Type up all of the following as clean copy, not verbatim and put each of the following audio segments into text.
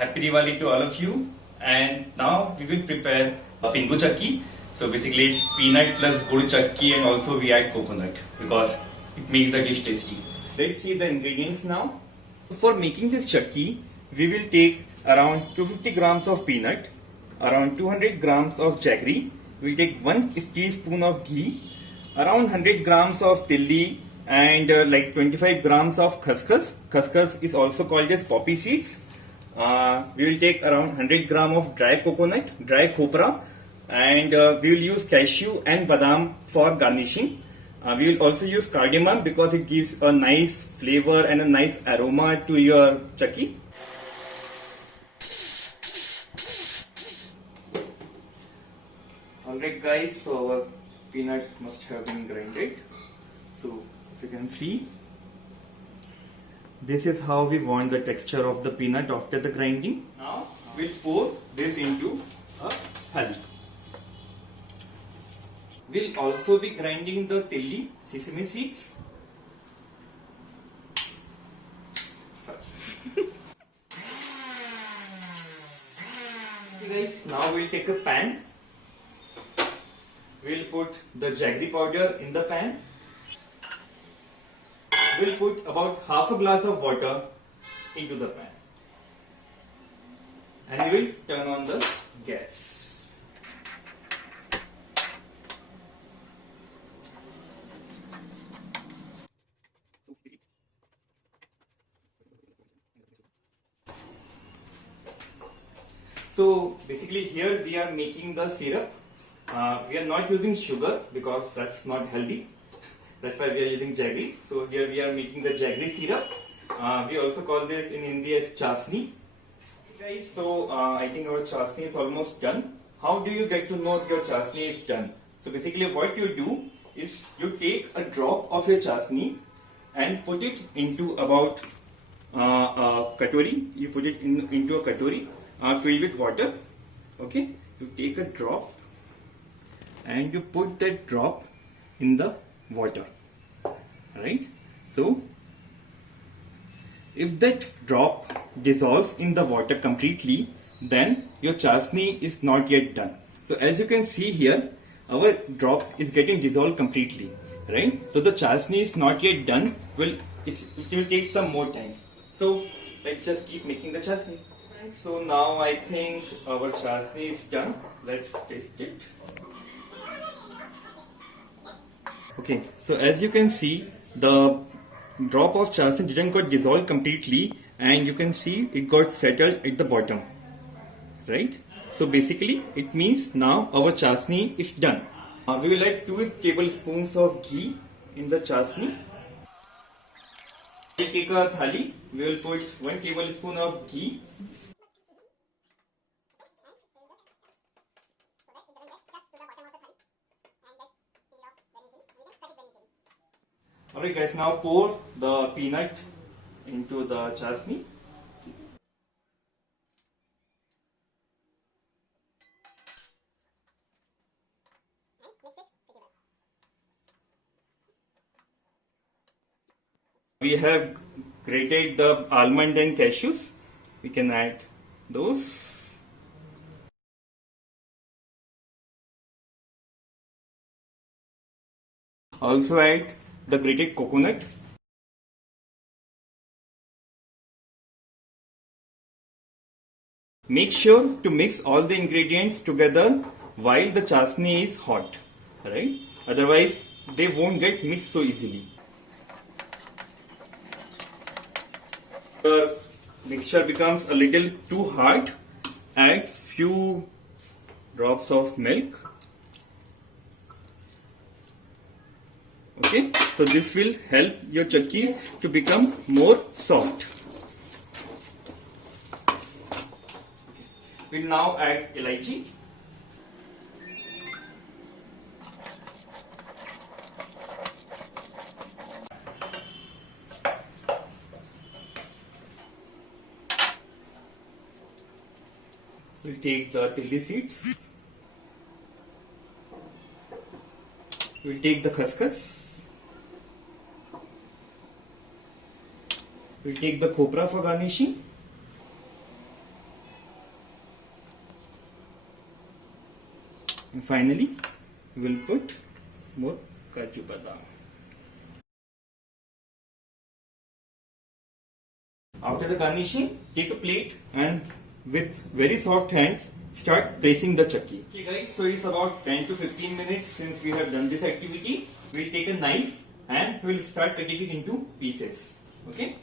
happy Diwali to all of you. And now we will prepare a pingu chakki. So basically it's peanut plus gur chakki, and also we add coconut because it makes the dish tasty. Let's see the ingredients now. For making this chakki, we will take around 250 grams of peanut, around 200 grams of jaggery. We'll take 1 teaspoon of ghee, around 100 grams of tilli, and like 25 grams of khaskhas. Khaskhas is also called as poppy seeds. We will take around 100 gram of dry coconut, dry khopra, and we will use cashew and badam for garnishing. We will also use cardamom because it gives a nice flavor and a nice aroma to your chakki. Alright guys, so our peanut must have been grinded. So if you can see, this is how we want the texture of the peanut after the grinding. Now we'll pour this into a thali. We'll also be grinding the tilli, sesame seeds. Okay guys, now we'll take a pan. We'll put the jaggery powder in the pan. We'll put about half a glass of water into the pan. And we will turn on the gas. So basically here we are making the syrup. We are not using sugar because that's not healthy. That's why we are using jaggery. So here we are making the jaggery syrup. We also call this in Hindi as chasni. Okay, guys, so I think our chasni is almost done. How do you get to know that your chasni is done? So basically what you do is you take a drop of your chasni and put it into about a katori. You put it into a katori filled with water. Okay, you take a drop and you put that drop in the water, right? So if that drop dissolves in the water completely, then your chasni is not yet done. So as you can see here, our drop is getting dissolved completely, right? So the chasni is not yet done. It will take some more time. So let's just keep making the chasni. So now I think our chasni is done. Let's taste it. Okay, so as you can see, the drop of chasni didn't got dissolved completely, and you can see it got settled at the bottom, right? So basically it means now our chasni is done. We will add 2 tablespoons of ghee in the chasni. We take a thali, we will put 1 tablespoon of ghee. Alright guys, now pour the peanut into the chasni. We have grated the almond and cashews. We can add those. Also add the grated coconut. Make sure to mix all the ingredients together while the chasni is hot, right? Otherwise they won't get mixed so easily. The mixture becomes a little too hard, add few drops of milk. Okay, so this will help your chakki to become more soft. We'll now add elaichi. We'll take the tilli seeds. We'll take the khaskhas. We'll take the copra for garnishing. And finally, we'll put more kaju badam. After the garnishing, take a plate and with very soft hands start pressing the chakki. Okay guys, so it's about 10 to 15 minutes since we have done this activity. We'll take a knife and we'll start cutting it into pieces. Okay.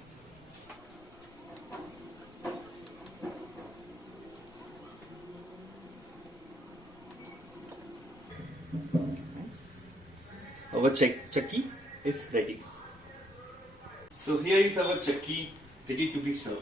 Our chakki is ready. So here is our chakki ready to be served.